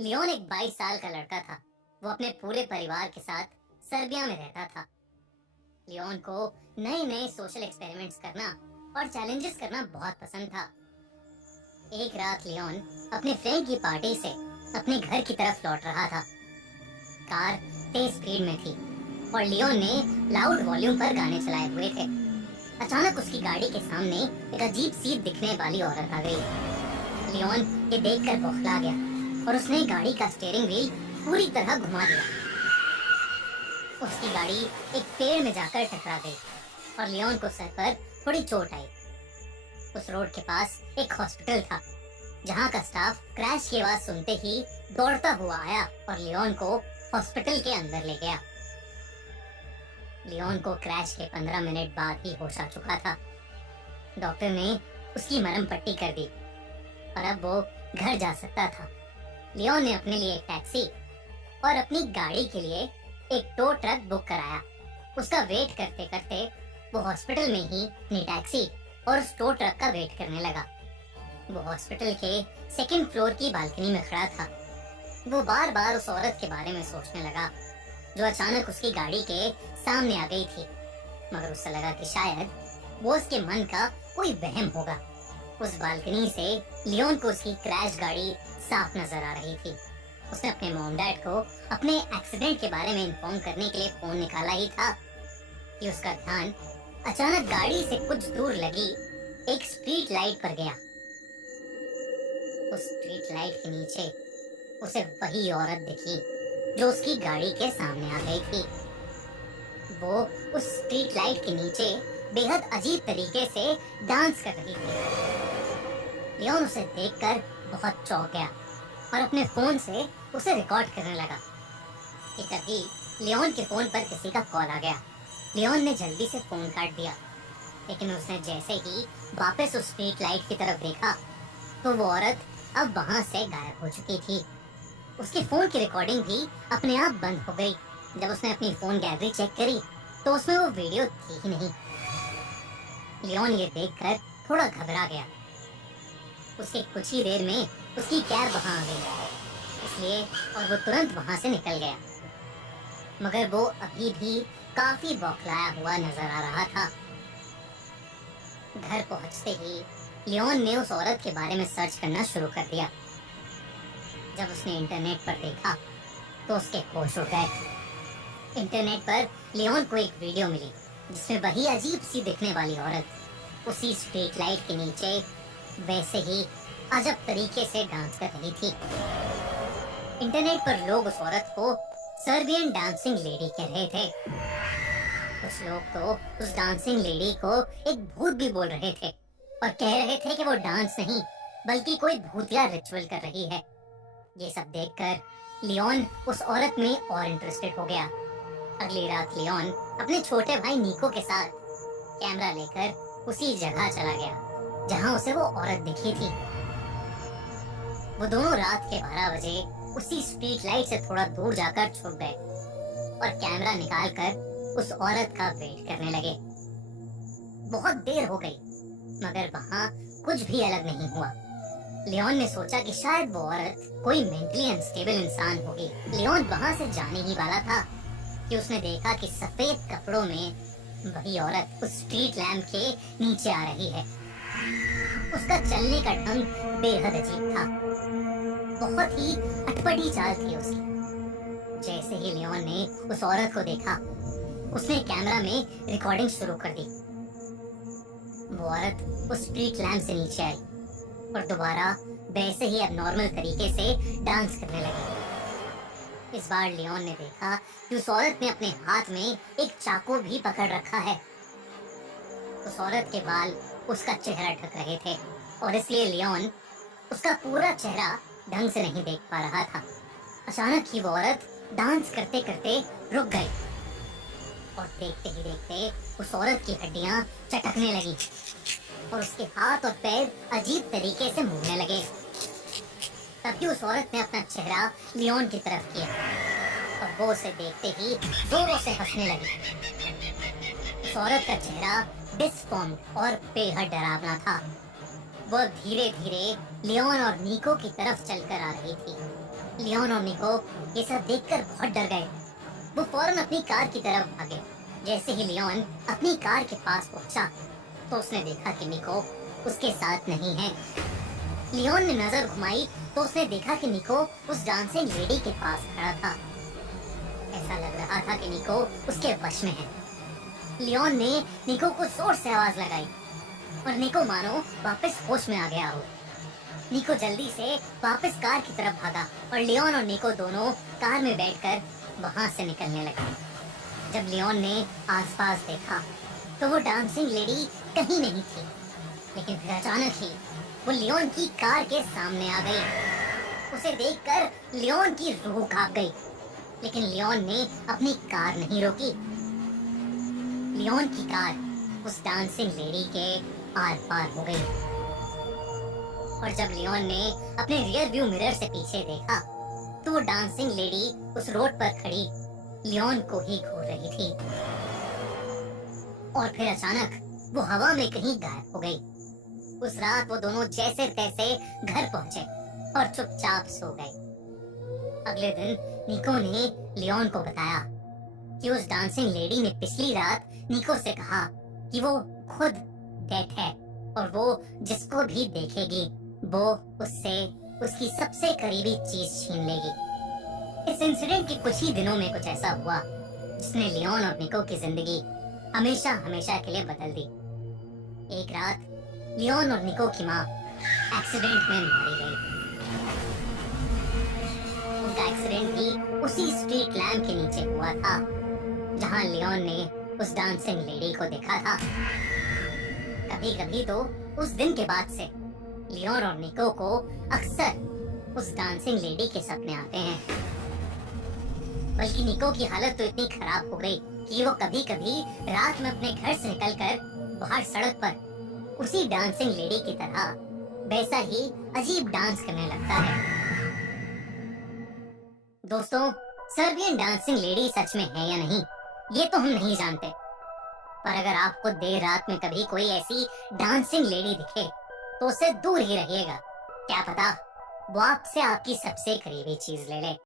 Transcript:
Leone एक 22 साल का लड़का था। वो अपने पूरे परिवार के साथ सर्बिया में रहता था। लियोन को नए नए सोशल एक्सपेरिमेंट्स करना और चैलेंजेस करना बहुत पसंद था। एक रात लियोन अपने फ्रेंड की पार्टी से अपने घर की तरफ लौट रहा था। कार तेज स्पीड में थी और लियोन ने लाउड वॉल्यूम पर गाने चलाए हुए थे। अचानक उसकी गाड़ी के सामने एक अजीब सी दिखने वाली औरत आ गई। लियोन ये देखकर बौखला गया और उसने गाड़ी का स्टीयरिंग व्हील पूरी तरह घुमा दिया। उसकी गाड़ी एक पेड़ में जाकर टकरा गई और लियोन को सर पर थोड़ी चोट आई। उस रोड के पास एक हॉस्पिटल था जहां का स्टाफ क्रैश की आवाज सुनते ही दौड़ता हुआ आया और लियोन को हॉस्पिटल के अंदर ले गया। लियोन को क्रैश के 15 मिनट बाद ही होश आ चुका था। डॉक्टर ने उसकी मरहम पट्टी कर दी और अब वो घर जा सकता था। लियोन ने अपने लिए एक टैक्सी और अपनी गाड़ी के लिए एक टो ट्रक बुक कराया। उसका वेट करते करते वो हॉस्पिटल में ही अपनी टैक्सी और उस टो ट्रक का वेट करने लगा। वो हॉस्पिटल के सेकंड फ्लोर की बालकनी में खड़ा था। वो बार बार उस औरत के बारे में सोचने लगा जो अचानक उसकी गाड़ी के सामने आ गई थी, मगर उसे लगा कि शायद वो उसके मन का कोई वहम होगा। उस बालकनी से लियोन को उसकी क्रैश गाड़ी साफ नजर आ रही थी। उसने अपने मॉम डैड को अपने एक्सीडेंट के बारे में इन्फॉर्म करने के लिए फोन निकाला ही था कि उसका ध्यान अचानक गाड़ी से कुछ दूर लगी एक स्ट्रीट लाइट पर गया। उस स्ट्रीट लाइट के नीचे उसे वही औरत दिखी जो उसकी गाड़ी के सामने आ गई थी। वो उस स्ट्रीट लाइट के नीचे बेहद अजीब तरीके से डांस कर रही थी। लियोन उसे देखकर बहुत चौंक गया और अपने फोन से उसे रिकॉर्ड करने लगा कि तभी लियोन के फोन पर किसी का कॉल आ गया। लियोन ने जल्दी से फोन काट दिया, लेकिन उसने जैसे ही वापस उस स्ट्रीट लाइट की तरफ देखा तो वो औरत अब वहां से गायब हो चुकी थी। उसके फोन की रिकॉर्डिंग भी अपने आप बंद हो गई। जब उसने अपनी फोन गैलरी चेक करी तो उसमें वो वीडियो थी ही नहीं। लियोन ये देखकर थोड़ा घबरा गया। उसके कुछ ही देर में उसकी कैब वहां आ गई, इसलिए और वो तुरंत वहां से निकल गया, मगर वो अभी भी काफी बौखलाया हुआ नजर आ रहा था। घर पहुंचते ही लियोन ने उस औरत के बारे में सर्च करना शुरू कर दिया। जब उसने इंटरनेट पर देखा तो उसके होश उड़ गए। इंटरनेट पर लियोन को एक वीडियो मिली जिसमें वही अजीब सी दिखने वाली औरत उसी स्ट्रीट लाइट के नीचे वैसे ही अजब तरीके से डांस कर रही थी। इंटरनेट पर लोग उस औरत को सर्बियन डांसिंग लेडी कह रहे थे। कुछ लोग तो उस डांसिंग लेडी को एक भूत भी बोल रहे थे और कह रहे थे कि वो डांस नहीं बल्कि कोई भूतिया रिचुअल कर रही है। ये सब देखकर लियोन उस औरत में और इंटरेस्टेड हो गया। अगली रात लियोन अपने छोटे भाई निको के साथ कैमरा लेकर उसी जगह चला गया जहां उसे वो औरत दिखी थी। वो दोनों रात के 12 बजे उसी स्ट्रीट लाइट से थोड़ा दूर जाकर छुप गए और कैमरा निकालकर उस औरत का वेट करने लगे। बहुत देर हो गई मगर वहां कुछ भी अलग नहीं हुआ। लियोन ने सोचा कि शायद वो औरत कोई मेंटली अनस्टेबल इंसान होगी। लियोन वहां से जाने ही वाला था कि उसने देखा कि सफेद कपड़ों में वही औरत उस स्ट्रीट लैंप के नीचे आ रही है। उसका चलने का ढंग बेहद अजीब था। बहुत ही अटपटी चाल थी उसकी। जैसे ही लियोन ने उस औरत को देखा उसने कैमरा में रिकॉर्डिंग शुरू कर दी। वो औरत उस स्ट्रीट लैंप से नीचे आई और दोबारा वैसे ही अबनॉर्मल तरीके से डांस करने लगी। इस बार लियोन ने देखा कि उस औरत ने अपने हाथ में एक चाकू भी पकड़ रखा है। उस औरत के बाल उसका चेहरा ढक रहे थे और इसलिए लियोन उसका पूरा चेहरा ढंग से नहीं देख पा रहा था। अचानक ही वो औरत डांस करते करते रुक गई और देखते ही देखते उस औरत की हड्डियां चटकने लगी और उसके हाथ और पैर अजीब तरीके से मुड़ने लगे। तभी उस औरत ने अपना चेहरा लियोन की तरफ किया और वो उसे देखते ही जोरों से हंसने लगी। उस औरत का चेहरा डिस्फॉर्म और बेहद डरावना था। वो धीरे धीरे लियोन और निको की तरफ चलकर आ रही थी। लियोन और निको ये सब देखकर बहुत डर गए। वो फौरन अपनी कार की तरफ भागे। जैसे ही लियोन अपनी कार के पास पहुंचा तो उसने देखा कि निको उसके साथ नहीं है। लियोन ने नजर घुमाई तो उसने देखा कि निको उस डांसिंग लेडी के पास खड़ा था। ऐसा लग रहा था कि निको उसके वश में है। लियोन ने निको को जोर से आवाज लगाई और निको मानो वापस होश में आ गया हो। निको जल्दी से वापस कार की तरफ भागा और लियोन और निको दोनों कार में बैठकर वहां से निकलने लगे। जब लियोन ने आसपास देखा तो वो डांसिंग लेडी कहीं नहीं थी, लेकिन फिर अचानक ही वो लियोन की कार के सामने आ गई। उसे देखकर लियोन की रूह कांप गई, लेकिन लियोन ने अपनी कार नहीं रोकी। लियोन की कार उस डांसिंग लेडी के आर पार हो गई और जब लियोन ने अपने रियर व्यू मिरर से पीछे देखा तो वो डांसिंग लेडी उस रोड पर खड़ी लियोन को ही घूर रही थी। और फिर अचानक वो हवा में कहीं गायब हो गई। उस रात वो दोनों जैसे तैसे घर पहुंचे और चुपचाप सो गए। अगले दिन निको ने लियोन को बताया कि उस डांसिंग लेडी ने पिछली रात निको से कहा कि वो खुद डेड है और वो जिसको भी देखेगी वो उससे उसकी सबसे करीबी चीज छीन लेगी। इस इंसिडेंट के कुछ ही दिनों में कुछ ऐसा हुआ जिसने लियोन और निको की जिंदगी हमेशा हमेशा के लिए बदल दी। एक रात लियोन और निको की माँ एक्सीडेंट में मारी गई। उनका एक्सीडेंट भी उसी स्ट्रीट लैम्प के नीचे हुआ था जहाँ लियोन ने उस डांसिंग लेडी को देखा था। कभी कभी तो उस दिन के बाद से लियोन और निको को अक्सर उस डांसिंग लेडी के सपने आते हैं। बल्कि निको की हालत तो इतनी खराब हो गई कि वो कभी कभी रात में अपने घर से निकलकर बाहर सड़क पर उसी डांसिंग लेडी की तरह वैसा ही अजीब डांस करने लगता है। दोस्तों, सर्बियन डांसिंग लेडी सच में है या नहीं ये तो हम नहीं जानते, पर अगर आपको देर रात में कभी कोई ऐसी डांसिंग लेडी दिखे तो उससे दूर ही रहिएगा। क्या पता वो आपसे आपकी सबसे करीबी चीज ले ले।